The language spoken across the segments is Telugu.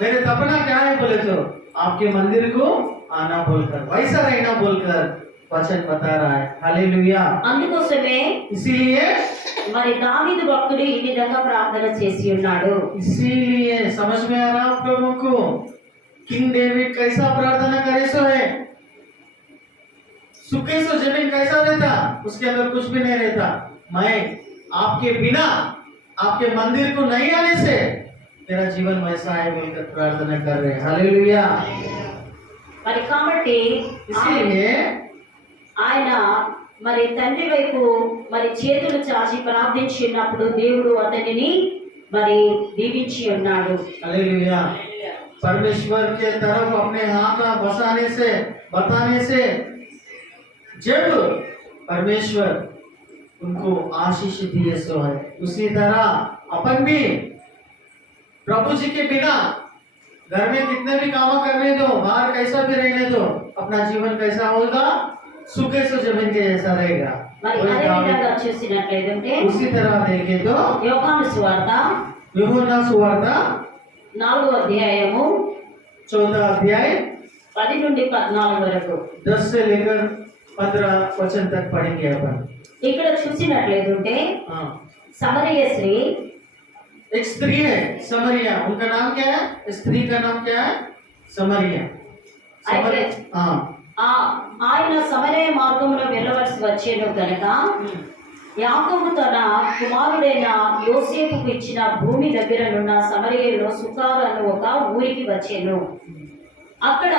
मेरे सपना क्या है बोले तो आपके मंदिर को आना बोलकर, वैसा रहना बोलकर वचन बता रहा है। हालेलुया। అందుకోసమే इसीलिए మరి దావీదు భక్తుడు ఈ విధంగా ప్రార్థన చేసి ఉన్నాడు। इसीलिए समझ में आ रहा आप लोगों को किंग डेविड कैसा प्रार्थना करे सो है। सूखे सो जमीन कैसा रहता, उसके अंदर कुछ भी नहीं रहता। मैं आपके बिना आपके मंदिर को नहीं आने से मेरा जीवन वैसा है बोलकर प्रार्थना कर रहे हैं। हालेलुया। మరి కాబట్టి इसीलिए ఆయన మరి తండ్రి వైపు మరి చేతులు చాచి ప్రార్థించినప్పుడు దేవుడు అతనిని మరి దీవించి ఉన్నాడు। हालेलुया। परमेश्वर के तरफ अपने हाथ बताने से जब परमेश्वर उनको आशीष दिए सो है, उसी तरह अपन भी प्रभु जी के बिना घर में कितने भी काम करने दो, बाहर कैसा भी रहने दो, अपना जीवन कैसा होगा, सूखे सो जमीन के जैसा रहेगा। మరి అదే విధంగా చూసినట్లయితే उसी तरह देखे तो యోహాను సువార్త यूहन्ना सुवार्ता 4వ అధ్యాయము 14 अध्याय 10 నుండి 14 వరకు 10 से लेकर 15 वचन तक पढ़ेंगे अपन। ఇక్కడ చూసినట్లయితే हाँ, సమరయ స్త్రీ एक स्त्री है समरिया, उनका नाम क्या है? स्त्री का नाम क्या है? समरिया। हाँ, ఆయన సమరయ మార్గములో వెళ్ళవలసి వచ్చేను కనుక యాకోబు తన కుమారుడైన యోసేపుకు ఇచ్చిన భూమి దగ్గరనున్న సమరయలో సుకారు అను ఒక ఊరికి వచ్చాను। అక్కడ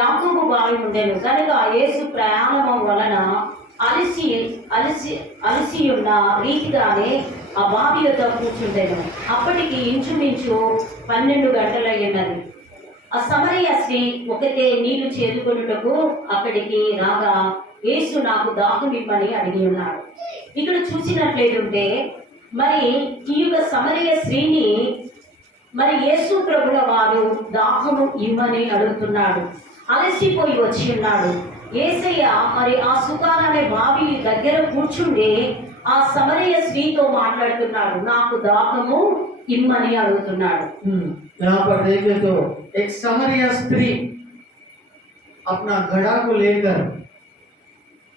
యాకోబు బావి ఉండెను కనుక యేసు ప్రయాణము వలన అలసి ఉన్న రీతిగానే ఆ బావి వద్ద కూర్చుండెను। అప్పటికి ఇంచుమించు 12 గంటలయ్యున్నది। ఆ సమరయ స్త్రీ ఒకటే నీళ్లు చేదుకొనుటకు అక్కడికి రాగా యేసు నాకు దాహం ఇమ్మని అడిగి ఉన్నాడు। ఇక్కడ చూసినట్లయితే మరి ఈ యొక్క సమరయ స్త్రీని మరి యేసు ప్రభుల వారు దాహము ఇమ్మని అడుగుతున్నాడు। అలసిపోయి వచ్చి ఉన్నాడు। యేసయ్య మరి ఆ సుకార్ అనే బావి దగ్గర కూర్చుండి ఆ సమరయ స్త్రీతో మాట్లాడుతున్నాడు, నాకు దాహము ఇమ్మని అడుగుతున్నాడు। यहाँ पर देखे तो एक समरिया स्त्री अपना घड़ा को लेकर,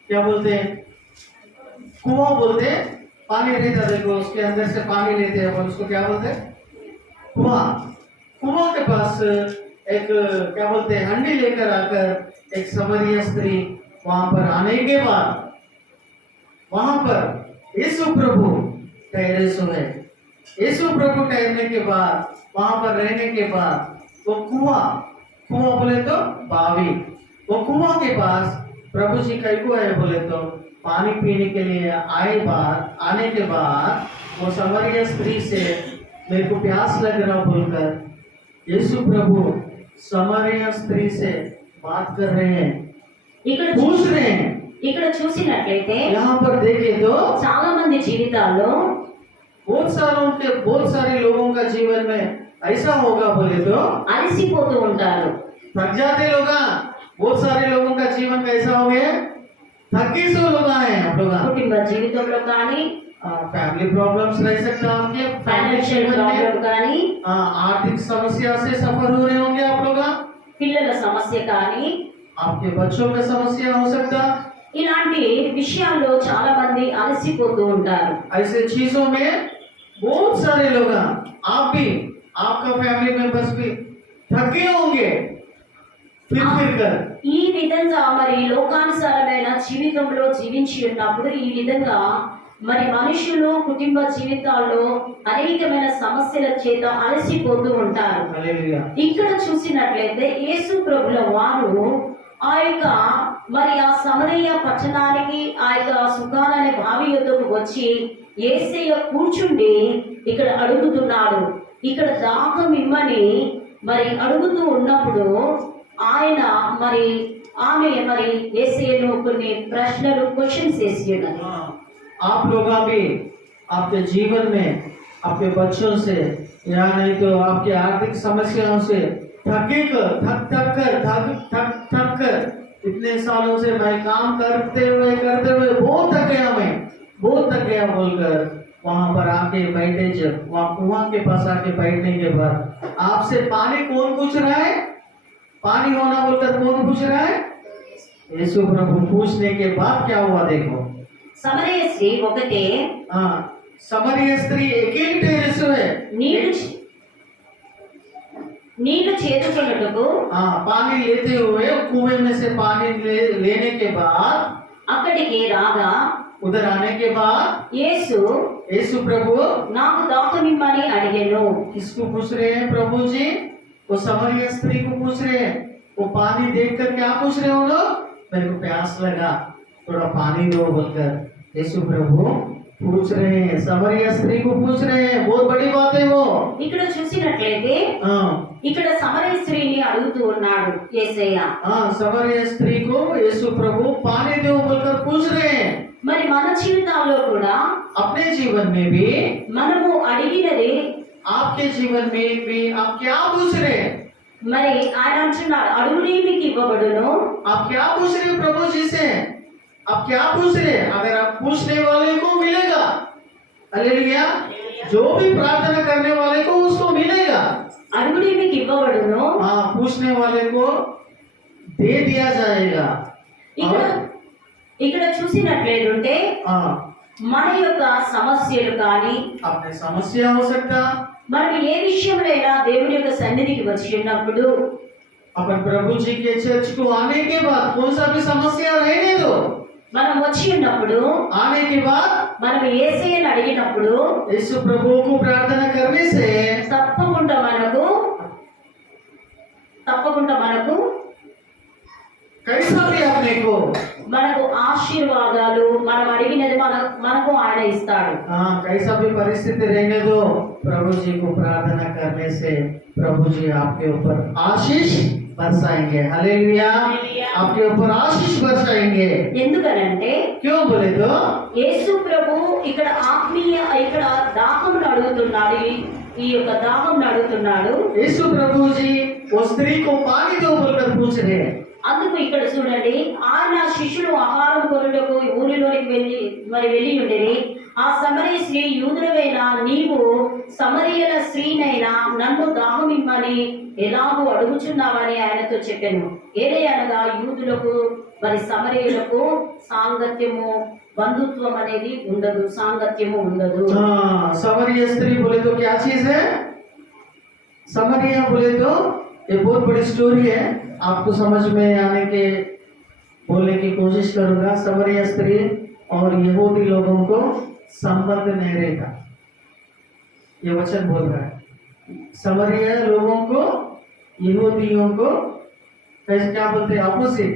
क्या बोलते हैं, कुआं बोलते हैं, पानी रहता, देखो उसके अंदर से पानी लेते हैं और उसको क्या बोलते हैं, कुआं। कुआं के पास एक क्या बोलते हैं, हंडी लेकर आकर एक समरिया स्त्री वहां पर आने के बाद वहां पर यीशु प्रभु ठहरे सो है। यीशु प्रभु ठहरने के बाद वहां पर रहने के बाद वो कुआं बोले तो बावी, वो कुआं के पास प्रभु जी कई को है बोले तो पानी पीने के लिए आने के बाद वो समरिया स्त्री से मेरे को प्यास लग रहा बोलकर यीशु प्रभु समरिया स्त्री से बात कर रहे हैं, पूछ रहे हैं। ఇక్కడ చూసినట్లయితే यहाँ पर देखे तो చాలా మంది జీవితాల్లో बहुत सारे लोगों का जीवन में ऐसा होगा बोले तो అలసిపోతూ ఉంటారు। थक जाते लोग। बहुत सारे लोगों का जीवन कैसा हो गया, थके सो लोग हैं आप लोग। కుటుంబ జీవితంలో కానీ फैमिली प्रॉब्लम्स रह सकता है आपके, ఫైనాన్షియల్ ప్రాబ్లం కానీ आर्थिक समस्या से सफर हो रहे होंगे आप लोग, పిల్లల సమస్య కానీ आपके बच्चों का समस्या हो सकता। ఇలాంటి విషయాల్లో చాలా మంది అలసిపోతూ ఉంటారు। ऐसे चीजों में बहुत सारे लोग, आप भी, आपका फैमिली मेंबर्स भी थके होंगे फिर कर। ఈ విధంగా మరి లోకానుసారమైన జీవితంలో జీవించి ఉన్నప్పుడు ఈ విధంగా మరి మనుషులు కుటుంబ జీవితాల్లో అనేకమైన సమస్యల చేత అలసిపోతూ ఉంటారు। ఇక్కడ చూసినట్లయితే యేసు ప్రభుల వారు ఆ యొక్క మరి ఆ సమరయ పట్టణానికి ఆ యొక్క సుకార్ అనే బావి యొద్దకు వచ్చి యేసయ్య కూర్చుండి ఇక్కడ అడుగుతున్నాడు। ఇక్కడ దాహం ఇమ్మని మరి అడుగుతూ ఉన్నప్పుడు ఆయన మరి ఆమె మరి యేసయ్యను కొన్ని ప్రశ్నలు క్వశ్చన్స్ వేసి ఉన్నది। आप लोग भी आपके जीवन में आपके बच्चों से या नहीं तो आपकी आर्थिक समस्याओं से थक कर इतने सालों से मैं काम करते हुए बहुत थक गया, मैं बहुत थक गया बोलकर वहां पर आके बैठे, जब वहां कुआं के पास आके बैठने के बाद आपसे पानी कौन पूछ रहा है? पानी होना बोलकर कौन पूछ रहा है? यीशु प्रभु पूछने के बाद क्या हुआ देखो। సమరయ స్త్రీ ఒకటే हाँ, समरिया स्त्री एक ही टेरेस है। నీళ్లు చేదుకొనుటకు हाँ, पानी लेते हुए कुएं में से पानी लेने के बाद, అక్కడికి రాగా उधर आने के बाद యేసు यीशु प्रभु నాకు దాహమిమ్మని అడిగెను. किसको पूछ रहे हैं प्रभु जी? वो समरिया स्त्री को पूछ रहे हैं। वो पानी देखकर क्या पूछ रहे हो लोग? मेरे को प्यास लगा, थोड़ा पानी दो बोलकर यीशु प्रभु पूछ रहे हैं, समरिया स्त्री को पूछ रहे हैं। बहुत बड़ी बात है वो। ఇక్కడ చూసినట్లయితే हाँ ఇక్కడ సమరయ స్త్రీని అడుగుతూ ఉన్నాడు యేసయ్య. हाँ, समरिया स्त्री को यीशु प्रभु पानी दो बोलकर पूछ रहे हैं। మరి మన జీవితాల్లో కూడా अपने जीवन में भी, మనము అడిగినది आपके जीवन में भी आप क्या पूछ रहे हैं? మరి ఆయన అంటున్నాడు అడుగుడి మీకు ఇవ్వబడును. आप क्या पूछ रहे हैं प्रभु जी से? आप क्या पूछ रहे हैं? अगर आप पूछने वाले को मिलेगा, हालेलुया। जो भी प्रार्थना करने वाले को उसको मिलेगा। అడుగుడి మీకు ఇవ్వబడును. हाँ, पूछने वाले को दे दिया जाएगा। ఇక్కడ ఇక్కడ చూసినట్లయితే हाँ, మన యొక్క సమస్యలు కానీ अपने समस्या हो सकता, మనం ఏ విషయంలోనైనా దేవుని యొక్క సన్నిధికి వచ్చి ఉన్నప్పుడు अपन प्रभु जी के चर्च को आने के बाद कौन सा भी समस्या रहने दो, మనం వచ్చి ఉన్నప్పుడు आने के बाद మనం యేసయ్యను అడిగినప్పుడు यीशु प्रभु को प्रार्थना करने से తప్పకుండా మనకు कैसा भी अपने को, మనకు ఆశీర్వాదాలు మనం అడిగినది మనకు ఆయన ఇస్తాడు. हाँ, कैसा भी परिस्थिति रहने दो, प्रभु जी को प्रार्थना करने से प्रभु जी आपके ऊपर आशीष बरसाएंगे। हालेलुया, आपके ऊपर आशीष बरसाएंगे। ఎందుకనంటే क्यों बोले तो యేసు ప్రభు ఇక్కడ ఇక్కడ దాహమును అడుగుతున్నాడు. ఈ యొక్క దాహమును అడుగుతున్నాడు. यीशु प्रभु जी वो स्त्री को पानी दो बोलकर पूछ रहे हैं। అందుకు ఇక్కడ చూడండి, ఆయన శిష్యులు ఆహారం కొనుటకు ఊరిలోనికి వెళ్ళి ఉండేది. ఆ సమరయ స్త్రీ యూదులవైన నీవు సమరియల స్త్రీనైనా నన్ను దాహమిమ్మని ఎలాగూ అడుగుచున్నావని ఆయనతో చెప్పాను. ఏదైనా యూదులకు మరి సమరయులకు సాంగత్యము బంధుత్వం అనేది ఉండదు, సాంగత్యము ఉండదు. हाँ, समरिया स्त्री बोले तो क्या चीज है? समरिया बोले तो ये बहुत बड़ी स्टोरी है, आपको समझ में आने के बोलने की कोशिश करूंगा। समरिया स्त्री और यहूदी लोगों को संबंध नहीं रहता, ये वचन बोल रहा है। समरिया लोगों को यहूदियों को कैसे क्या बोलते हैं? अपोजिट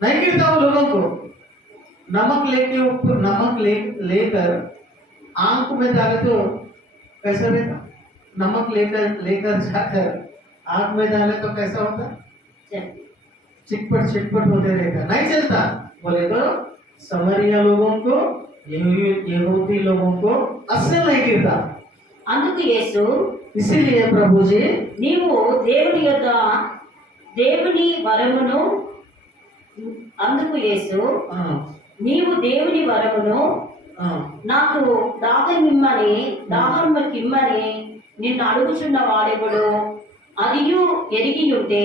नहीं गिरता वो लोगों को। नमक लेकर आंख में डाले तो कैसा रहता? नमक लेकर जाकर आंख में डाले तो कैसा होता? चिटपट होते रहता, नहीं चलता। बोले तो समरिया लोगों को यहूदी लोगों को असल नहीं गिरता। అందుకు యేసు इसीलिए प्रभु जी నీవు దేవుని వరమును అందుకు యేసు हाँ, నీవు దేవుని వరమును हाँ, నాకు దాహమిమ్మని నిన్ను అడుగుచున్న వాడెవడు అదియు ఎరిగి ఉంటే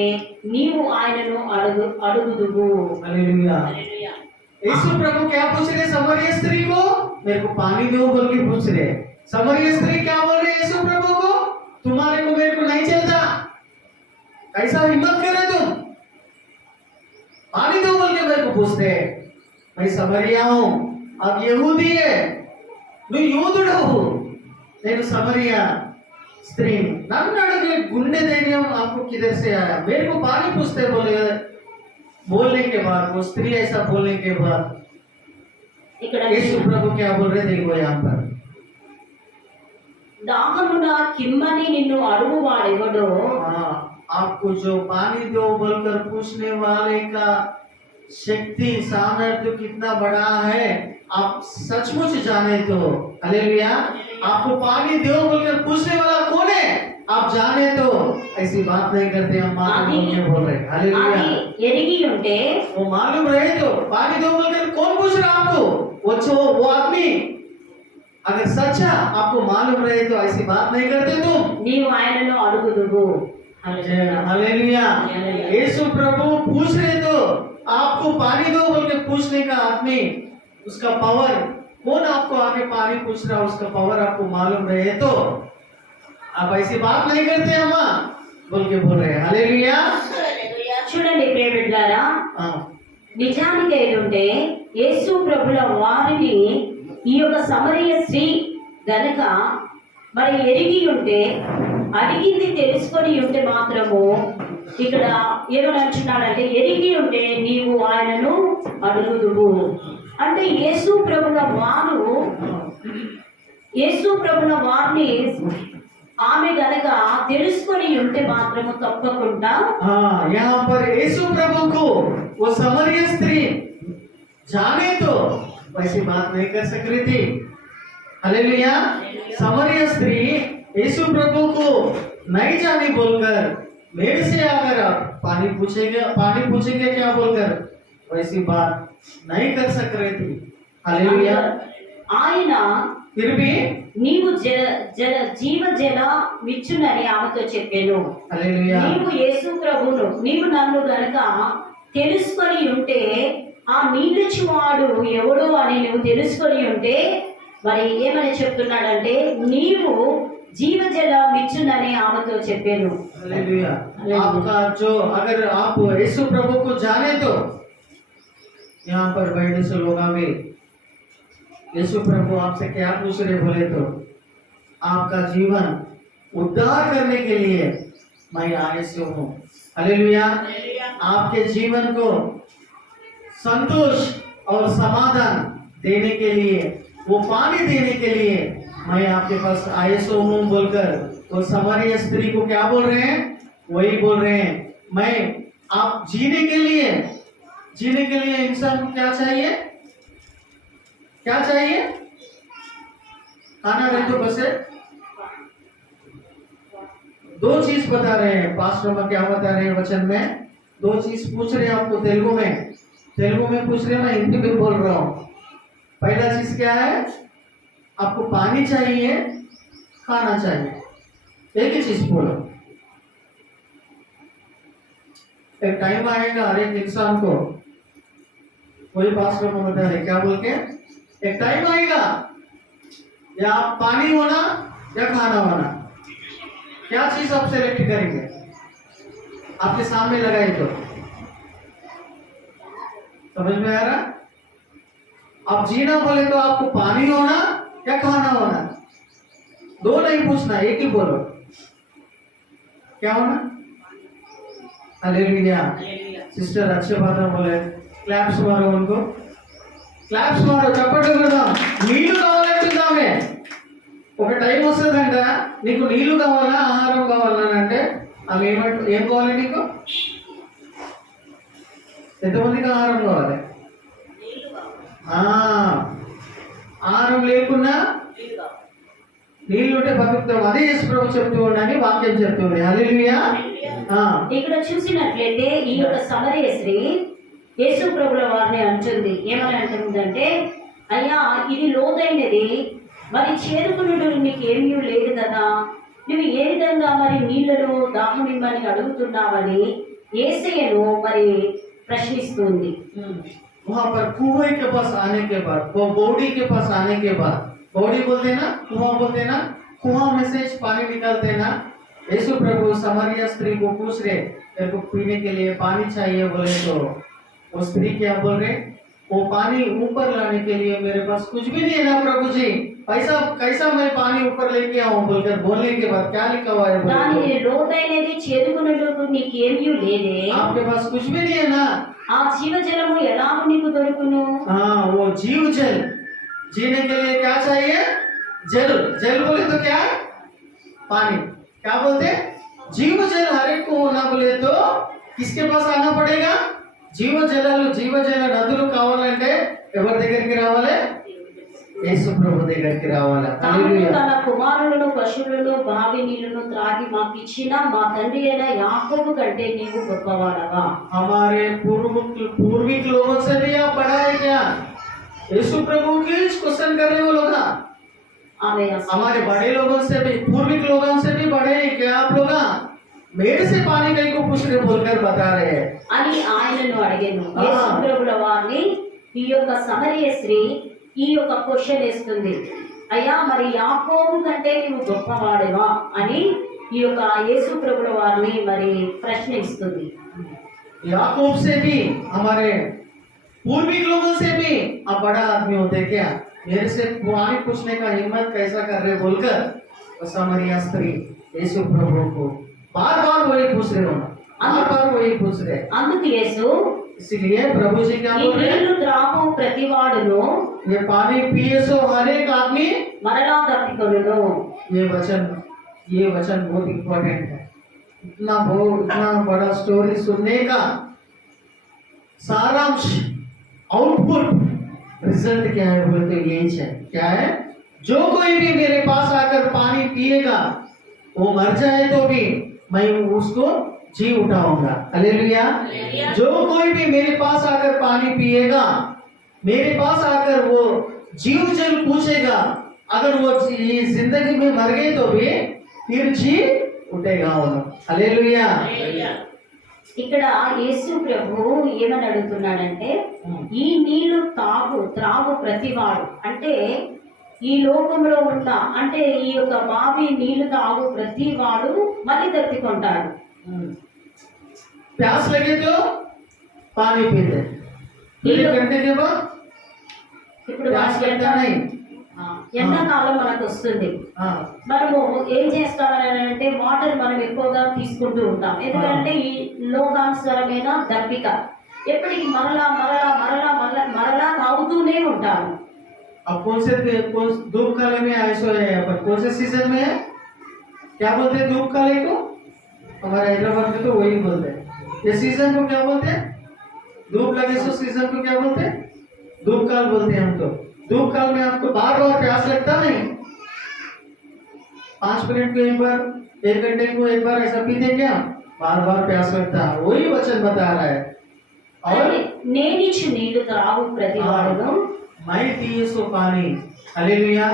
నీవు ఆయనను అడుగుదువు. हालेलुया। यीशु प्रभु क्या पूछ रहे समरिया स्त्री को? मेरे को पानी दो बोल के पूछ रहे। समरिया स्त्री क्या बोल रहे यीशु प्रभु को? तुम्हारे को मेरे को नहीं चलता, कैसा हिम्मत करे तुम? पानी दो बोल के मेरे को पूछते हैं। मैं समरिया हूं, अब यहूदी है, నువ్వు యూదుడు, నేను సమరియా स्त्री। नन्नु अड़गे गुंडे ధైర్యం आपको किधर से आया? मेरे को पानी पूछते बोलने के बाद, वो स्त्री ऐसा बोलने के बाद ఇక్కడ यीशु प्रभु क्या बोल रहे देखो यहाँ पर। దాహమున కిమ్మని నిన్ను అడుగువాడెవడో हाँ, आपको जो पानी दो बोलकर पूछने वाले का शक्ति सामर्थ्य कितना बड़ा है आप सचमुच जाने तो। हालेलुया। आपको पानी दो बोलकर पूछने वाला कौन है आप जाने तो ऐसी बात नहीं करते, हम मालूम बोल रहे। हालेलुया। అది ఎరిగి ఉంటే वो मालूम रहे तो पानी दो बोलकर कौन पूछ रहा आपको? वो आदमी अगर सच्चा आपको मालूम रहे तो ऐसी बात नहीं करते तुम। నీవు ఆయనను అడుగుదువు. हालेलुया। यीशु प्रभु पूछ रहे तो आपको पानी दो बोल के पूछने का आदमी, उसका पावर, कौन आपको आके पानी पूछ रहा है, उसका पावर आपको मालूम रहे तो आप ऐसी बात नहीं करते अम्मा बोल के बोल रहे हैं। हालेलुया। చూడండి ప్రియ బిడ్డలారా, हाँ, నిజానికి ఏంటంటే యేసు ప్రభుల వారిని ఈ యొక్క సమరయ స్త్రీ గనక మరి ఎరిగి ఉంటే, అడిగింది తెలుసుకొని ఉంటే మాత్రము ఇక్కడ ఏమని అంటున్నాడంటే, ఎరిగి ఉంటే నీవు ఆయనను అడుగుదువు అంటే యేసు ప్రభుల వారిని ఆమె గనక తెలుసుకొని ఉంటే మాత్రము తప్పకుండా हाँ, यहाँ पर यीशु प्रभु को वो समरिया स्त्री जाने तो वैसी बात नहीं कर सक रही थी। हालेलुया। समरिया स्त्री यीशु प्रभु को नहीं जानी बोलकर मेरे से अगर आप पानी पूछेंगे क्या बोलकर वैसी बात नहीं कर सक रही थी। हालेलुया। ఆయన फिर भी నీవు జీవ జల విచ్చునని ఆమెతో చెప్పాను. हालेलुया। నీవు యేసు ప్రభువును, నీవు నన్ను గనక తెలుసుకొని ఉంటే, ఆ నీళ్ళిచ్చువాడు ఎవడు అని నువ్వు తెలుసుకొని ఉంటే, మరి ఏమని చెప్తున్నాడంటే నీవు జీవజల మిచ్చునని ఆమెతో చెప్పాను. हालेलुया। आपका जो अगर आप यीशु प्रभु को जाने तो यहाँ पर बैठे से लोग भी यीशु प्रभु आपसे क्या पूछ रहे बोले तो आपका जीवन उद्धार करने के लिए मैं आए से हूँ। हालेलुया। आपके जीवन को संतोष और समाधान देने के लिए, वो पानी देने के लिए मैं आपके पास आए सो हूँ बोलकर वो समरिया स्त्री को क्या बोल रहे हैं, वही बोल रहे हैं। मैं आप जीने के लिए इंसान को क्या चाहिए, क्या चाहिए? खाना रहे तो बस है। दो चीज बता रहे हैं पास्टर में, क्या बता रहे हैं वचन में, दो चीज पूछ रहे हैं आपको तेलुगु में पूछ रहे हैं, मैं हिंदी में बोल रहा हूँ। पहला चीज क्या है, आपको पानी चाहिए, खाना चाहिए, एक ही चीज बोलो। एक टाइम आएगा हर एक इंसान को, वही पास्टर में बता रहे क्या बोल के, एक टाइम आएगा या पानी होना या खाना होना, क्या चीज आप सेलेक्ट करेंगे? आपके सामने लगाए तो समझ में आ रहा? आप जीना बोले तो आपको पानी होना या खाना होना, दो नहीं पूछना, एक ही बोलो, क्या होना? हालेलुया। सिस्टर अच्छे बात बोले, क्लैप्स मारो उनको, క్లాప్స్ మారు, చప్పట్లు కొడదాం. నీళ్లు కావాలంటుందామే. ఒక టైం వస్తుందంట, నీకు నీళ్లు కావాలా ఆహారం కావాలా అంటే ఆమె ఏం కావాలి నీకు? ఎంతమందికి ఆహారం కావాలి? ఆహారం లేకున్నా నీళ్లు ఉంటే బతుకుతాం. అదే యేసు ప్రభు చెప్తూ ఉండని వాక్యం చెప్తుంది. హల్లెలూయా. ఇక్కడ చూసినట్లయితే ఈ యొక్క సమరయ స్త్రీ యేసు ప్రభుల వారిని అంటుంది, ఏమని అంటుందంటే, అయ్యా ఇది లోతైనది, మరి చేరుకునుడు నీకు ఏమీ లేదు కదా, నువ్వు ఏ విధంగా మరి నీళ్లను దాహమిమ్మని అడుగుతున్నావని యేసయ్యను మరి ప్రశ్నిస్తుంది. वहाँ पर कुएं के पास आने के बाद, वो बॉडी के पास आने के बाद, बॉडी बोलते ना, बोलते ना, कुआं में से पानी निकालते ना। यीशु प्रभु समरिया स्त्री को पूछ रहे, तेरे को पीने के लिए पानी चाहिए बोले तो वो स्त्री क्या बोल रहे, वो पानी ऊपर लाने के लिए मेरे पास कुछ भी नहीं है ना प्रभु जी, पैसा कैसा मैं पानी ऊपर लेके आऊं बोलकर बोलने के बाद क्या लिखा हुआ है, లోతైనది చేదుకున్నట్టు నీకేమీ లేదే, आपके पास कुछ भी नहीं है ना, ఆ జీవజలము ఎలా నీకు దొరుకును? वो जीव जल, जीने के लिए क्या चाहिए? जल। जल बोले तो क्या? पानी। क्या बोलते? जीव जल हर एक को होना बोले तो किसके पास आना पड़ेगा? జీవ నదులు కావాలంటే ఎవరి దగ్గరికి రావాలి? యేసు ప్రభు దగ్గరికి రావాలి. తన కుమారులను పశువులను బావి నీళ్లను త్రాగి మాకు ఇచ్చిన మా తండ్రి అయిన యాకోబు కంటే నీవు గొప్పవాడవా? हमारे पूर्विक लोगों से भी आप बड़ा है क्या? यीशु प्रभु की क्वेश्चन कर रहे हो लोग, ఆమె हमारे बड़े लोगों से भी, पूर्विक लोगों से भी बड़े हैं क्या आप लोग? मेरे से पानी कहीं को पूछ रहे बोलकर बता रहे हैं। అని ఆయనను అడిగాను. ఆ. యేసు ప్రభుల వారిని ఈ యొక్క సమరయ స్త్రీ ఈ యొక్క క్వశ్చన్ వేస్తుంది. అయ్యా మరి యాకోబు కంటే నీవు గొప్పవాడివా అని ఈ యొక్క యేసు ప్రభుల వారిని మరి ప్రశ్నిస్తుంది. याकूब से भी, हमारे पूर्विक लोगों से भी आप बड़ा आदमी होते क्या? मेरे से पानी पूछने का हिम्मत कैसा कर रहे बोलकर वो समरिया स्त्री यीशु प्रभु को बार बार वही पूछ रहे हो, बार बार वही पूछ रहे। అందుకు యేసు इसलिए प्रभु जी क्या ఈ बोल रहे हैं? నీళ్లు త్రాగు ప్రతివాడును ये पानी पिए सो हर एक आदमी, మరలా దప్పికొనును. ये वचन बहुत इम्पोर्टेंट है। इतना बड़ा स्टोरी सुनने का सारांश, आउटपुट, रिजल्ट क्या है बोले तो यही है। क्या है? जो कोई भी मेरे पास आकर पानी पिएगा वो मर जाए तो भी मैं उसको जी उठाऊंगा। हालेलुया। जो कोई भी मेरे पास आकर पानी पिएगा, मेरे पास आकर वो जीव जल पूछेगा, अगर वो ये जिंदगी में मर गए तो भी फिर जी उठेगा वो। हालेलुया। ఇక్కడ యేసు ప్రభు ఏమని అడుగుతున్నాడంటే ఈ నీళ్లు త్రాగు ప్రతివాడు అంటే ఈ లోకంలో ఉన్న అంటే ఈ యొక్క బావి నీళ్లు తాగు ప్రతివాడు మళ్ళీ దప్పికొంటాడు. प्यास लगे तो पानी पीते, 1 घंटे के बाद ఇప్పుడు प्यास लगता नहीं। ఎండాకాలం మనకు వస్తుంది. हाँ, మనము ఏం చేస్తామని అంటే వాటర్ మనం ఎక్కువగా తీసుకుంటూ ఉంటాం. ఎందుకంటే ఈ లోకానుసరమైన దప్పిక ఎప్పటికి మరలా మరలా మరలా మరలా మరలా తాగుతూనే ఉంటాము. अब धूप काले में आए सो है, पर कौन से सीजन में है? क्या बोलते हैं धूप काले को? हमारे हैदराबाद में तो वही बोलते हैं। ये सीजन को क्या बोलते हैं? धूप लगे सो सीजन को क्या बोलते हैं? धूप काल बोलते हैं हम तो। धूप काल में आपको बार बार प्यास लगता नहीं? 5 मिनट को एक बार, 1 घंटे को एक बार ऐसा पीते क्या? बार बार प्यास लगता है। वही वचन बता रहा है। और నేనిచ్చు నీళ్లు త్రాగు ప్రతివాడును मैं पिए सो पानी, हालेलुया,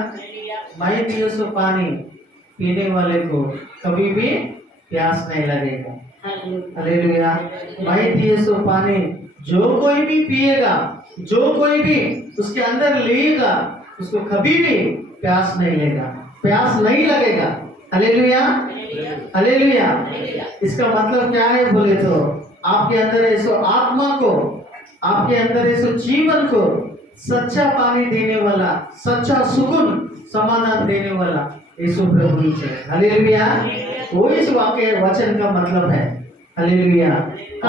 मैं पिए सो पानी पीने वाले को कभी भी प्यास नहीं लगेगा। हालेलुया। मैं पिए सो पानी जो कोई भी पिएगा, जो कोई भी उसके अंदर लेगा उसको कभी भी प्यास नहीं लेगा, प्यास नहीं लगेगा। Hallelujah, hallelujah. इसका मतलब क्या है बोले तो आपके अंदर ऐसो आत्मा को, आपके अंदर ऐसो जीवन को सच्चा पानी देने वाला, सच्चा सुकून समाधान देने वाला यीशु प्रभु ही है। हालेलुया। वो इस वाक्य वचन का मतलब है। हालेलुया।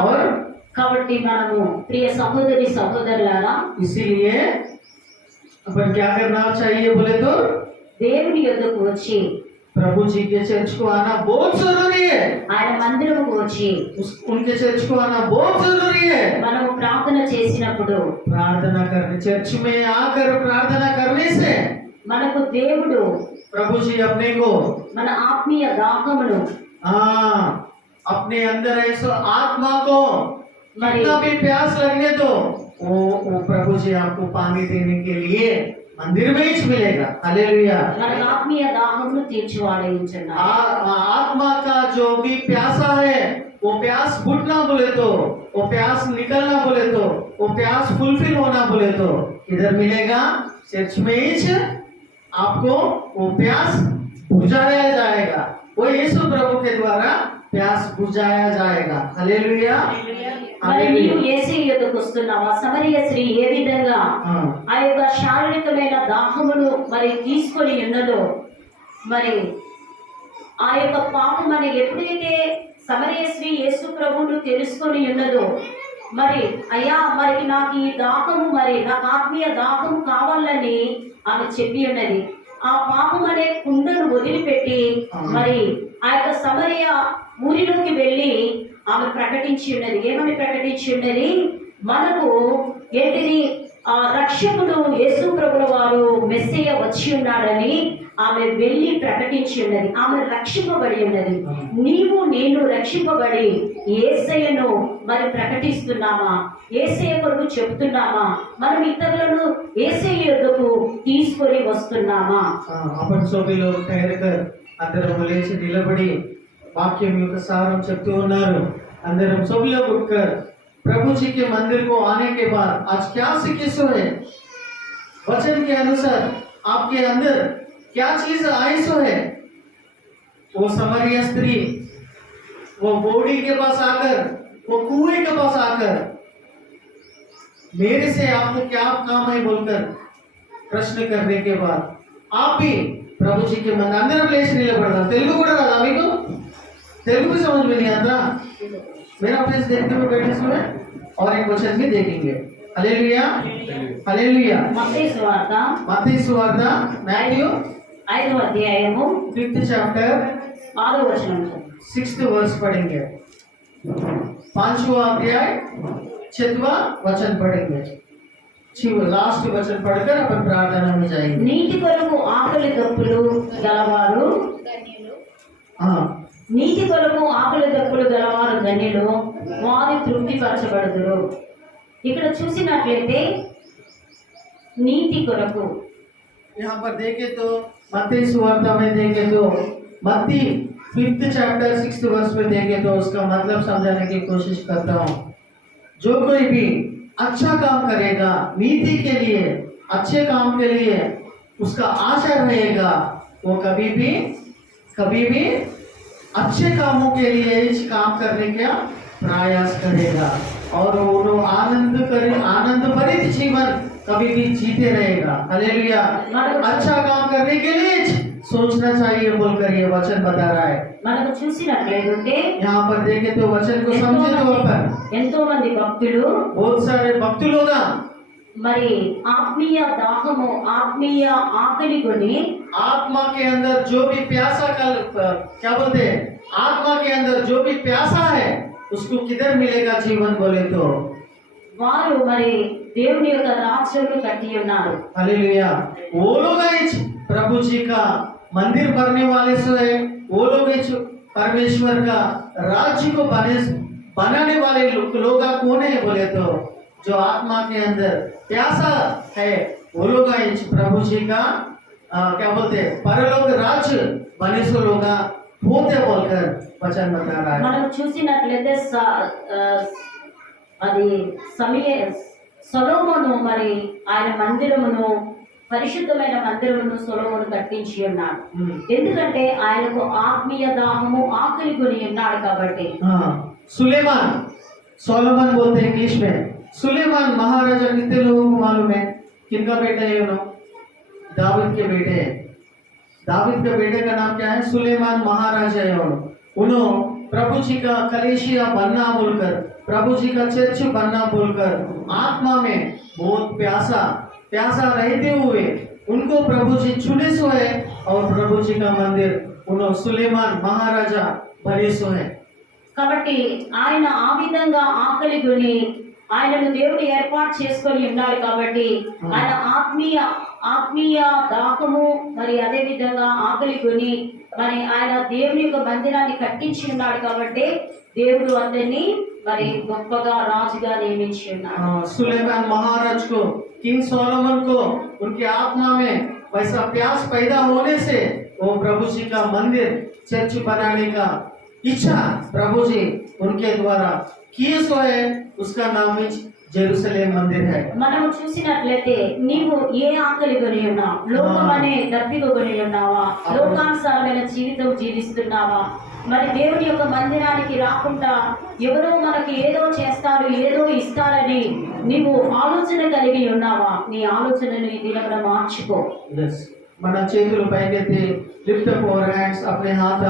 और కాబట్టి మనము ప్రియ సహోదరి సహోదరులారా इसीलिए अपन क्या करना चाहिए बोले तो దేవుని యొద్దకు వచ్చి प्रभु जी के चर्च को आना बहुत जरूरी है। ఆయన మందిరముకు వచ్చి उनके चर्च को आना बहुत जरूरी है। మనము ప్రార్థన చేసినప్పుడు प्रार्थना करने, चर्च में आकर प्रार्थना करने से మనకు దేవుడు प्रभु जी अपने को మన ఆత్మీయ దాహమును हाँ अपने अंदर ऐसो आत्मा को మరి कितना भी प्यास लगने दो, वो प्रभु जी आपको पानी देने के लिए मंदिर में ही मिलेगा। हालेलुया। మన ఆత్మీయ దాహమును తీర్చువాడేయుచున్నాడు. आत्मा का जो भी प्यासा है वो प्यास बुझना बोले तो, वो प्यास निकलना बोले तो, वो प्यास फुलफिल होना बोले तो किधर मिलेगा? चर्च में ही आपको वो प्यास बुझाया जाएगा। वो यीशु प्रभु के द्वारा प्यास बुझाया जाएगा। हालेलुया। మరి నీవు యేసయ్య యొద్దకు వస్తున్నావా? సమరయ స్త్రీ ఏ విధంగా हाँ, ఆ యొక్క శారీరకమైన దాహమును మరి తీసుకొని ఉన్నదో, మరి ఆ యొక్క పాపం మరి ఎప్పుడైతే సమరయ స్త్రీ యేసు ప్రభువును తెలుసుకొని ఉన్నదో, మరి అయ్యా మరి నాకు ఈ దాహము, మరి నాకు ఆత్మీయ దాహము కావాలని ఆమె చెప్పి ఉన్నది. ఆ పాపం అనే కుండను వదిలిపెట్టి మరి ఆ యొక్క సమరయ ఊరిలోకి వెళ్ళి ఆమె ప్రకటించి ఉన్నది. ఏమని ప్రకటించి ఉన్నది? మనకు ఏంటిది? ఆ రక్షకుడు యేసు ప్రభుల వారు మెస్సయ్య వచ్చి ఉన్నాడని ఆమె వెళ్ళి ప్రకటించి ఉన్నది. ఆమె రక్షింపబడి ఉన్నది. నీవు నేను రక్షింపబడి యేసయ్యను మరి ప్రకటిస్తున్నామా? యేసయ్య కొరకు చెప్తున్నామా? మనం ఇతరులను యేసయ్య యొద్దకు తీసుకొని వస్తున్నామా? अपन सभी लोग ठहरकर అందరం లేచి నిలబడి వాక్యం యొక్క సారం చెప్తూ ఉన్నారు. అందరం सभी लोग उठकर प्रभु जी के मंदिर को आने के बाद आज क्या सीखे सो है, वचन के अनुसार आपके अंदर क्या चीज आई सो है। वो समरिया स्त्री वो बोड़ी के पास आकर, वो कुएं के पास आकर मेरे से आपको क्या काम है बोलकर प्रश्न करने के बाद आप भी प्रभु जी के मंदिर अंदर लेच నిలబడదాం. తెలుగు కూడా రాదా మీకు? తెలుగు भी समझ में नहीं आता? मेरा फेस देखते हुए बैठे हुए और एक वचन भी देखेंगे. Hallelujah hallelujah. మత్తయి సువార్త मत्ती सुवार्త मैथ्यू 5వ అధ్యాయము 5th चैप्टर 6వ వచనం. 6th वर्ष पढ़ेंगे. 5वां अध्याय 6वां वचन पढ़ेंगे. लास्ट वचन पढ़कर अपन प्रार्थना में जाएंगे. నీతి కొరకు ఆకలి దప్పులు గలవారు हाँ నీతి కొరకు ఆకలి దప్పులు గలవారు ధన్యులు, వారి తృప్తిపరచబడుదురు. ఇక్కడ చూసినట్లయితే నీతి కొరకు यहाँ पर देखे तो मत्ती सुवार्ता में देखे तो मत्ती 5th चैप्टर 6th वर्ष में देखे तो उसका मतलब समझाने की कोशिश करता हूँ. जो कोई भी अच्छा काम करेगा नीति के लिए, अच्छे काम के लिए उसका आशा रहेगा, वो कभी भी अच्छे कामों के लिए इस काम करने का प्रयास करेगा और वो आनंद भरित जीवन कभी भी जीते रहेगा. हालेलुया. अच्छा काम करने के लिए सोचना चाहिए बोलकर ये वचन बता रहा है. మనకు చూసినట్లయితే यहाँ पर देखे तो वचन को समझे तो अपन ఎంతో మంది భక్తులు बहुत सारे भक्त लोग మరి ఆత్మీయ దాహము, ఆత్మీయ ఆకలి కొని आत्मा के अंदर जो भी प्यासा क्या बोलते हैं, आत्मा के अंदर जो भी प्यासा है उसको किधर मिलेगा जीवन बोले तो వారు మరి దేవుని యొక్క రాజ్యము కట్టి ఉన్నారు. हालेलुया. वो लोग इस प्रभु जी का मंदिर बनने वाले सो है, वो लोग इस परमेश्वर का राज्य को बनाने वाले लोग कौन है बोले तो जो आत्मा के अंदर प्यासा है वो लोग इस प्रभु जी का क्या बोलते हैं परलोक राज्य बने सो लोग होते बोलकर वचन बता रहा है. మనం చూసినట్లయితే అది సొలొమోను మరి ఆయన మందిరమును, పరిశుద్ధమైన మందిరమును సొలొమోను కట్టించి ఉన్నాడు. ఎందుకంటే ఆయనకు ఆత్మీయ దాహము, ఆకలి కొని ఉన్నాడు కాబట్టి. सुलेमान सोलोमन बोलते हैं इंग्लिश में. सुलेमान महाराजा कितने लोगों को मालूम है किनका बेटा है? दाऊद के बेटे हैं. दाऊद के बेटे का नाम क्या है? सुलेमान महाराजा है. उन्होंने प्रभु जी का कलीसिया बनना बोलकर, प्रभु जी का चर्च बनना बोलकर आत्मा में बहुत प्यासा रहते हुए उनको प्रभु जी चुने सो है और प्रभु जी का मंदिर उन्होंने सुलेमान महाराजा बने सो है. కాబట్టి ఆయన ఆ విధంగా ఆకలి కొని ఆయనను దేవుడు ఏర్పాటు చేసుకొని ఉన్నాడు కాబట్టి ఆయన ఆత్మీయ దాహము మరి అదే విధంగా ఆకలి కొని మరి ఆయన దేవుని యొక్క మందిరాన్ని కట్టించి ఉన్నాడు కాబట్టి దేవుడు అతన్ని మరి గొప్పగా రాజుగా నియమించి ఉన్నాడు. सुलेमान महाराज को, किंग सोलोमन को उनकी आत्मा में वैसा प्यास पैदा होने से वो प्रभु जी का मंदिर चर्च बनाने का इच्छा प्रभु जी उनके द्वारा किए सो है. उसका नाम जेरूसलेम मंदिर है. మనం చూసినట్లయితే నీవు ఏ ఆకలి కొని ఉన్నావు? లోకం అనే దప్పిక కొని ఉన్నావా? లోకానుసారమైన జీవితం జీవిస్తున్నావా? మరి దేవుని యొక్క మందిరానికి రాకుండా ఎవరో మనకి ఏదో చేస్తారు, ఏదో ఇస్తారని నీవు ఆలోచన కలిగి ఉన్నావా? నీ ఆలోచనని దినమున మార్చుకో. మన చేతులు పైకెత్తి लिफ्ट अप आवर हैंड्स, अपने हाथ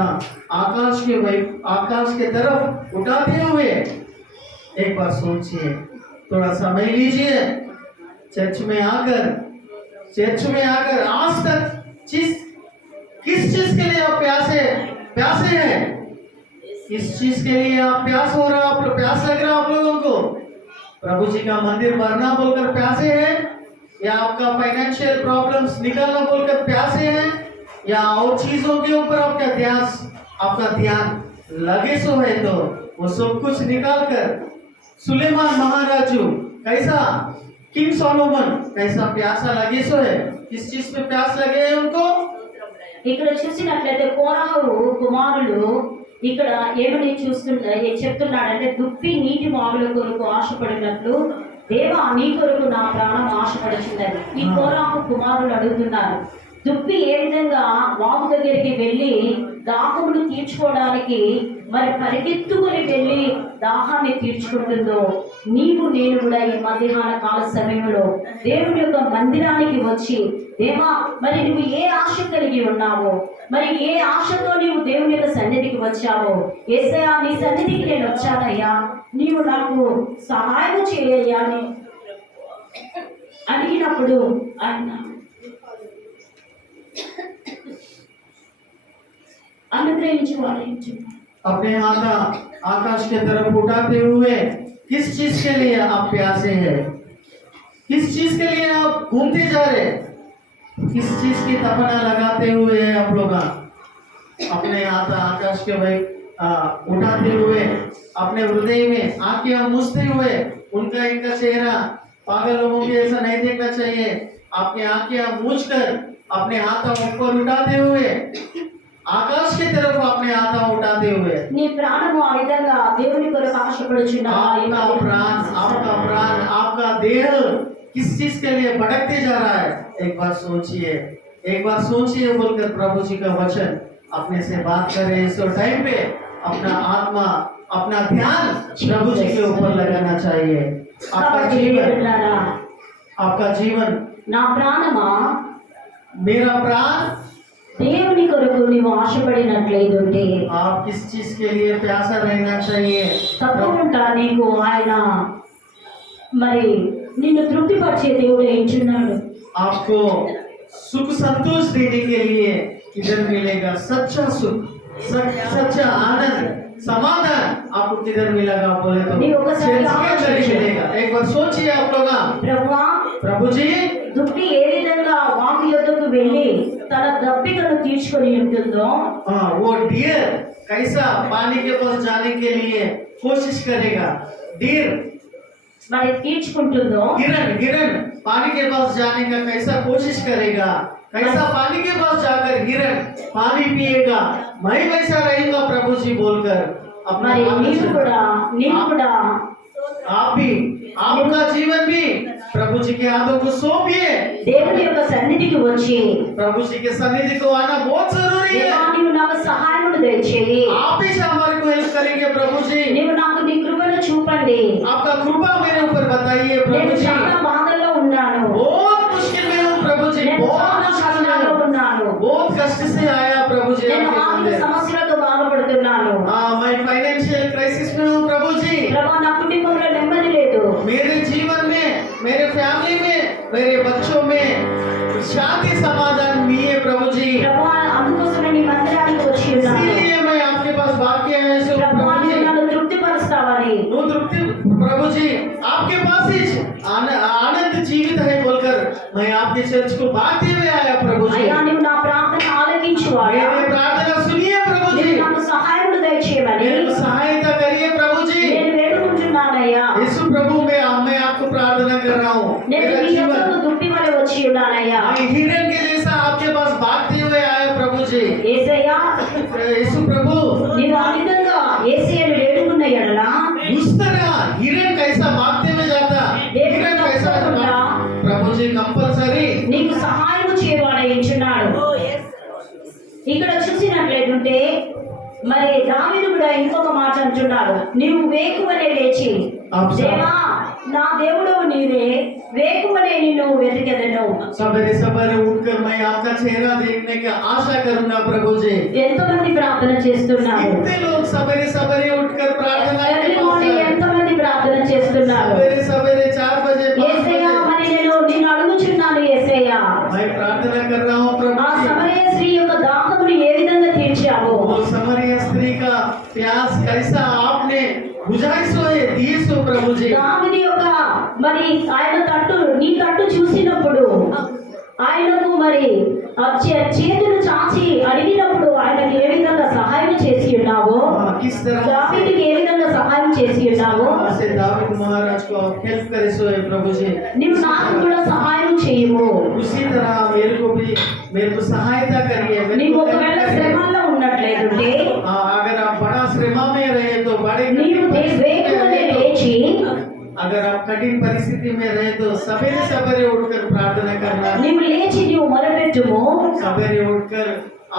आकाश के तरफ उठाते हुए एक बार सोचिए, थोड़ा समय लीजिए. चर्च में आकर आज तक किस चीज के लिए आप प्यासे हैं? किस चीज के लिए आप प्यास लग रहा आप लोगों को? प्रभु जी का मंदिर भरना बोलकर प्यासे हैं, या आपका फाइनेंशियल प्रॉब्लम्स निकालना बोलकर प्यासे हैं, या और चीजों के ऊपर आपका ध्यान लगे सो है तो वो सब कुछ निकाल कर सुलेमान महाराजू कैसा, किंग सोलोमन कैसा प्यासा लगे सो है, किस चीज पे प्यास लगे है उनको? ఇక్కడ చూసినట్లయితే కోరహు కుమారులు ఇక్కడ ఏమని చెప్తున్నాడంటే దుప్పి నీటి వాగుల కొరకు ఆశపడినట్లు దేవా నీ కొరకు నా ప్రాణం ఆశపడుచున్నది. ఈ కోరహు కుమారులు అడుగుతున్నారు, దుప్పి ఏ విధంగా వాగు దగ్గరికి వెళ్ళి దాహమును తీర్చుకోవడానికి మరి పరిగెత్తుకుని వెళ్ళి దాహాన్ని తీర్చుకుంటుందో, నీవు నేను కూడా ఈ మధ్యాహ్న కాల సమయంలో దేవుని యొక్క మందిరానికి వచ్చి దేవా మరి నువ్వు ఏ ఆశ కలిగి ఉన్నావో, మరి ఏ ఆశతో నీవు దేవుని యొక్క సన్నిధికి వచ్చావో, యేసయ్యా నీ సన్నిధికి నేను వచ్చానయ్యా, నీవు నాకు సహాయం చేయ్యా అని అడిగినప్పుడు ఆయన अनुग्रहिंचु वाले अपने हाथ आकाश के तरफ उठाते हुए किस चीज के लिए आप प्यासे हैं, किस चीज के लिए आप घूमते जा रहे हैं, किस चीज की तमन्ना लगाते हुए आप लोग अपने हाथ आकाश के भाई उठाते हुए अपने हृदय में आंखें मूंदते हुए, उनका इनका चेहरा पागल लोगों की ऐसा नहीं देखना चाहिए, आपकी आंखें मूंद कर अपने हाथ ऊपर उठाते हुए आकाश की तरफ अपने हाथ उठाते हुए నీ ప్రాణము ఆ విధంగా దేవుని కొరకు ఆశపడుచున్నావా? आपका प्राण आपका देह किस चीज के लिए भटकते जा रहा है? एक बार सोचिए बोलकर प्रभु जी का वचन अपने से बात करे। इस टाइम पे अपना आत्मा अपना ध्यान प्रभु जी के ऊपर लगाना चाहिए। आपका जीवन నా ప్రాణమా मेरा प्राण దేవుని కొరకు నీవు ఆశపడినట్లయితే आप किस चीज के लिए प्यासा रहना चाहिए? తప్పకుండా నీకు ఆయన మరి నిన్ను తృప్తిపరిచే దేవుడు ఎంచున్నాడు. आपको सुख संतोष देने के लिए किधर मिलेगा सच्चा सुख, सच्चा आनंद, समाधान आपको किधर मिलेगा बोले तो चर्च के अंदर ही मिलेगा। एक बार सोचिए आप लोग। ప్రభువా प्रभु जी దుప్పి ఏ విధంగా వాగు యొద్దకు వెళ్ళి తన దప్పికను తీర్చుకొని ఉంటుందో, वो डियर कैसा पानी के पास जाने के लिए कोशिश करेगा, डियर మరి తీర్చుకుంటుందో, हिरन पानी के पास जाने का कैसा कोशिश करेगा, कैसा पानी के पास जाकर हिरन पानी पिएगा, मैं वैसा रहूंगा प्रभु जी बोलकर अपना మరి నీవు కూడా आप भी आपका जीवन भी प्रभु जी के हाथों को सौंपिए। దేవుని యొక్క సన్నిధికి వచ్చి प्रभु जी के सन्निधि को आना बहुत जरूरी है। దేవా నీవు నాకు సహాయమును దయచేయి, आप ही से हमारे को हेल्प करेंगे प्रभु जी। నీవు నాకు నీ కృపను చూపండి, आपका कृपा मेरे ऊपर बताइए प्रभु నేను जी। చాలా బాధల్లో ఉన్నాను, बहुत मुश्किल में हूँ प्रभु जी, నేను बहुत చాలా मुश्किल में కష్టాల్లో हूँ, ఉన్నాను, बहुत कष्ट से आया प्रभु जी నేను आपके ఆర్థిక मंदिर। సమస్యలతో బాధపడుతున్నాను, मैं फाइनेंशियल क्राइसिस में हूँ प्रभु जी। ప్రభా నా కుటుంబంలో నెమ్మది లేదు, मेरे जीवन में, मेरे फैमिली में, मेरे बच्चों में शांति समाधान नहीं है प्रभु जी। ప్రభా అందుకోసమే నీ మందిరానికి వచ్చి ఉన్నాను, इसीलिए मैं आपके पास वाक्य है सो ప్రభా प्रभु जी। నీవు నన్ను తృప్తిపరుస్తావని, वो तृप्ति प्रभु जी आपके पास ही आनंद जीवित है बोलकर मैं आपके चर्च को भागते हुए आया प्रभु जी। అయ్యా నీవు నా ప్రార్థన ఆలకించువాడా, मेरे प्रार्थना सुनिए प्रभु जी, నీవు నాకు సహాయమును దయచేయమని मेरी सहायता करिए प्रभु जी। నేను వేడుకుంటున్నానయ్యా, यीशु प्रभु मैं आपको प्रार्थना कर रहा हूँ। నేను मेरा నీ जीवन యొద్దకు దుప్పి వలె వచ్చి ఉన్నానయ్యా, मैं हिरन के जैसा आपके पास भागते हुए आया प्रभु जी। యేసయ్యా यीशु प्रभु నీవు ఆ విధంగా యేసయ్యను వేడుకున్న ఎడల उस तरह हिरन कैसा भागते हुए जाता, हिरन कैसा प्रभु जी कंपलसरी నీకు సహాయము చేయవాడయించున్నాడు. ఇక్కడ చూసినట్లయితే మరి దావీదు కూడా ఇంకొక మాట అంటున్నాడు, నీవు వేకువనే లేచి దేవా నా దేవుడు నీవే, వేకువనే నిన్ను వెతికెదను. सवेरे सवेरे उठकर मैं आपका चेहरा देखने की आशा करूंगा प्रभु जी। ఎంతమంది ప్రార్థన చేస్తున్నారు? कितने लोग सवेरे सवेरे उठकर प्रार्थना ఎర్లీ మార్నింగ్ ఎంతమంది ప్రార్థన చేస్తున్నారు? सवेरे सवेरे 4 बजे 5 యేసయ్యా बजे మరి నేను నిన్ను అడుగుచున్నాను యేసయ్యా, मैं प्रार्थना कर रहा हूँ प्रभु ఆ जी। సమరయ స్త్రీ యొక్క దాహమును ఏ విధంగా తీర్చావు, वो समरिया स्त्री का प्यास कैसा आपने बुझाई सो है दिए सो प्रभु जी। దావీదు యొక్క మరి ఆయన తట్టు నీ తట్టు చూసినప్పుడు ఆయనకు మరి చేతులు చాచి అడిగినప్పుడు ఆయనకి ఏ విధంగా సహాయం చేసి ఉన్నావో, हाँ, किस तरह దావీదుకి ఏ విధంగా సహాయం చేసి ఉన్నావో से दाऊद महाराज को आप हेल्प करे सो है प्रभु जी। నీవు నాకు కూడా సహాయం చేయము. उसी तरह मेरे को सहायता करिए, मेरे నీవు को ఒకవేళ help करिए। శ్రమల్లో ఉన్నట్లయితే हाँ, अगर आप बड़ा श्रमा में रहे तो बड़े నీవు వేకువనే లేచి अगर आप कठिन परिस्थिति में रहे तो सवेरे सवेरे उठकर प्रार्थना करना, నీవు లేచి నీవు మొరపెట్టుము. सवेरे उठकर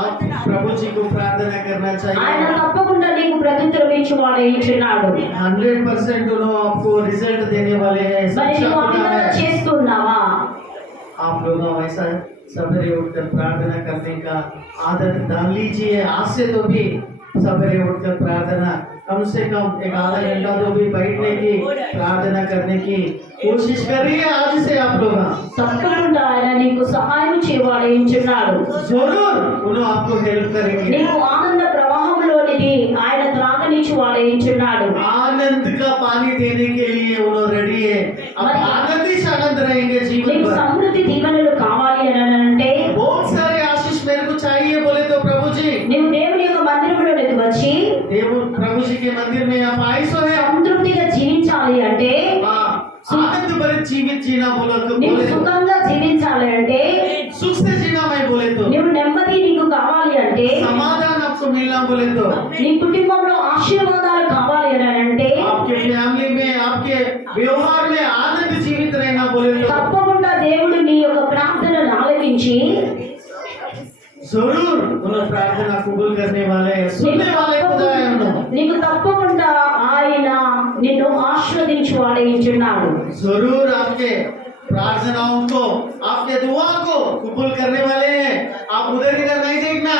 आप प्रभु जी को प्रार्थना करना ఆయన चाहिए। తప్పకుండా నీకు ప్రత్యుత్తరం ఇచ్చువాడు ఇచ్చున్నాడు. 100% उन्होंने आपको रिजल्ट देने वाले हैं। మరి सच्चा నువ్వు ఆ खुदा విధంగా है। చేస్తున్నావా? आप लोग ऐसा सवेरे उठकर प्रार्थना करने का आदत डाल लीजिए। आज से तो भी सवेरे उठकर प्रार्थना कम से कम एक आधा घंटा तो भी बैठने की प्रार्थना करने की कोशिश करिए आज से आप लोग। తప్పకుండా ఆయన నీకు సహాయం చేయవాడు ఇచ్చున్నాడు. जरूर उन्होंने आपको हेल्प करेंगे। నీకు ఆనంద ప్రవాహంలోనిది ఆయన త్రాగనిచ్చువాడు ఇచ్చున్నాడు. आनंद का पानी देने के लिए उन्होंने रेडी है। अब आनंद ही आनंद रहेंगे जीवन నీకు भर। సమృద్ధి దీవెనలు కావాలి అని అంటే बहुत सारे आशीष मेरे को चाहिए बोले तो प्रभु जी, నీవు దేవుని యొక్క మందిరంలోనికి వచ్చి देव प्रभु जी के मंदिर में आप आई सो है। సంతృప్తిగా జీవించాలి అంటే, हाँ, आनंद भरित जीवित जीना बोला तो నీవు बोले, సుఖంగా జీవించాలి అంటే, सुख से जीना मैं बोले तो, నీవు నెమ్మది నీకు కావాలి అంటే, समाधान आपको मिलना बोले तो, నీ కుటుంబంలో ఆశీర్వాదాలు కావాలి అని అంటే आपके फैमिली में आपके व्यवहार में आनंद जीवित रहना बोले तो, తప్పకుండా దేవుడు నీ యొక్క ప్రార్థనను ఆలకించి जरूर उन्होंने प्रार्थना कबूल करने वाले हैं, सुनने वाले खुदा है उन्होंने। నీకు తప్పకుండా ఆయన నిన్ను ఆశీర్వదించువాడు ఇచ్చున్నాడు. जरूर आपके प्रार्थनाओं को, आपके दुआ को कबूल करने वाले हैं। आप उधर इधर नहीं देखना,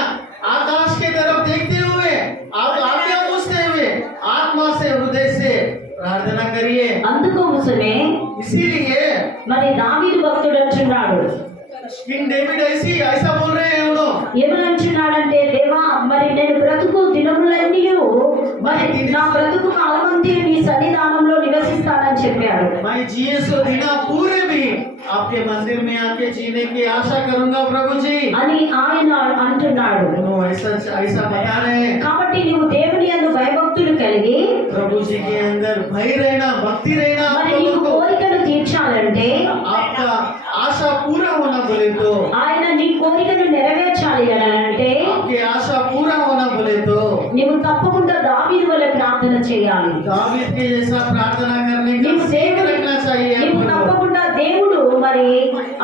आकाश के तरफ देखते हुए आप आज्ञा पूछते हुए आत्मा से हृदय से प्रार्थना करिए। అందుకోసమే इसीलिए మరి దావీదు భక్తుడు అంటున్నాడు, किंग डेविड ऐसा बोल रहे हैं उन्होंने, ఏమనంటున్నాడంటే, దేవా మరి నేను బ్రతుకు దినములన్నీ మరి నా బ్రతుకు కాలమంతా నీ సన్నిధానంలో నివసిస్తానని చెప్పాడు. मैं जिए सो दिना पूरे भी आपके मंदिर में आके जीने की आशा करूंगा प्रभु जी। అని ఆయన అంటున్నాడు. उन्होंने ऐसा बता रहे हैं। కాబట్టి నీవు దేవుని యందు భయభక్తులు కలిగి प्रभु जी के अंदर भय रहना, भक्ति रहना, आप మరి నీకు लोगों को కోరికలు తీర్చాలంటే, आपका आशा पूरा होना बोले तो, ఆయన నీ కోరికను నెరవేర్చాలి అని అంటే आपकी आशा पूरा होना बोले तो నీవు తప్పకుండా దావీదు వలె ప్రార్థన చేయాలి. दावीद के जैसा प्रार्थना करने का నీవు सीख रखना चाहिए నీవు अपन को। తప్పకుండా దేవుడు మరి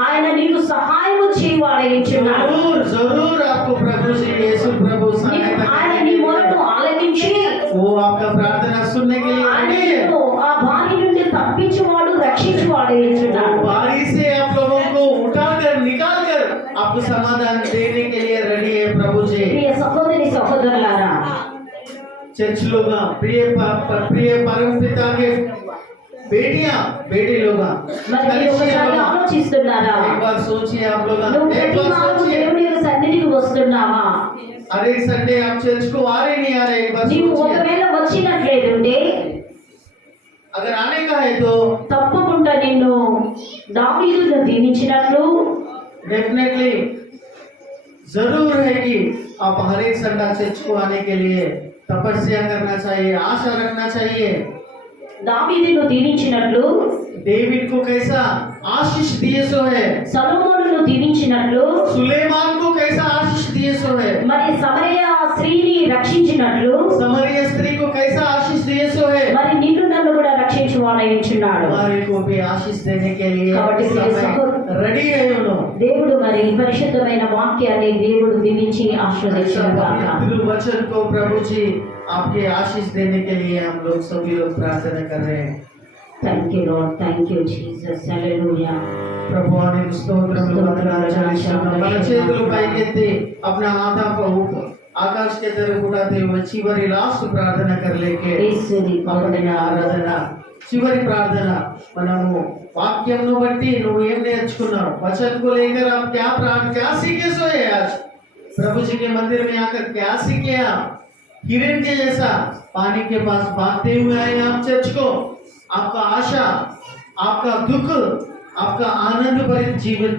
ఆయన నీకు సహాయం చేయవాడే ఇచ్చున్నాడు. जरूर जरूर आपको प्रभु जी यीशु प्रभु सहायता ఆయన నీ करेंगे। మొరను ఆలకించి वो आपका प्रार्थना सुनने के लिए ఆయన ready है। నిన్ను ఆ బారి నుండి తప్పించువాడు రక్షించువాడు ఇచ్చున్నాడు. बारी से आप लोगों को उठाकर निकाल कर आपको समाधान देने के लिए रेडी है प्रभु जी। ప్రియ సహోదరి సహోదరులారా, चर्च लोग, प्रिय परम पिता के बेटियां बेटे लोग, మరి మీరు ఒకసారి ఆలోచిస్తున్నారా? एक बार सोचिए आप लोग, నువ్వు एक ప్రతి बार వారం सोचिए। దేవుని యొక్క సన్నిధికి వస్తున్నావా? हर एक संडे आप चर्च को आ रहे नहीं आ रहे, एक बार నీవు सोचिए। ఒకవేళ వచ్చినట్లేదుంటే अगर आने का है तो తప్పకుండా నిన్ను దావీదును దీవించినట్లు डेफिनेटली जरूर है कि आप हर एक संडे चर्च को आने के लिए तपस्या करना चाहिए, आशा रखना चाहिए। దావీదును దీవించినట్లు डेविड को कैसा आशीष दिए सो है, సొలొమోనును దీవించినట్లు सुलेमान को कैसा आशीष दिए सो है, మరి సమరయ స్త్రీని రక్షించినట్లు समरिया स्त्री को कैसा आशीष दिए सो है, మరి నిన్ను నన్ను కూడా రక్షించువాడైంచున్నాడు. हमारे को भी आशीष देने के लिए కాబట్టి इस समय रेडी है उन्होंने। దేవుడు మరి పరిశుద్ధమైన వాక్యాన్ని దేవుడు దీవించి ऐसा ఆశీర్వదించుగాక. पवित्र वचन को प्रभु जी आपके आशीष देने के लिए हम लोग सभी लोग प्रार्थना कर रहे हैं। Thank you Lord, thank you Jesus, hallelujah. ప్రభు నీకు స్తోత్రములు వందనాలు చెల్లిస్తున్నాము। మన చేతులు పైకెత్తి अपना हाथा को ऊपर आकाश के तरफ उठाते हुए చివరి లాస్ట్ ప్రార్థన करलेके యేసుని अपने ఆరాధన చివరి ప్రార్థన మనము వాక్యంను బట్టి నువ్వు ఏం నేర్చుకున్నావు, वचन को लेकर आप क्या सीखे सोए आज प्रभु जी के मंदिर में आकर क्या सीखे आप? हिरण के जैसा पानी के पास भागते हुए आए आप चर्च को। आपका आशा, आपका दुख, आपका आनंद भरित जीवन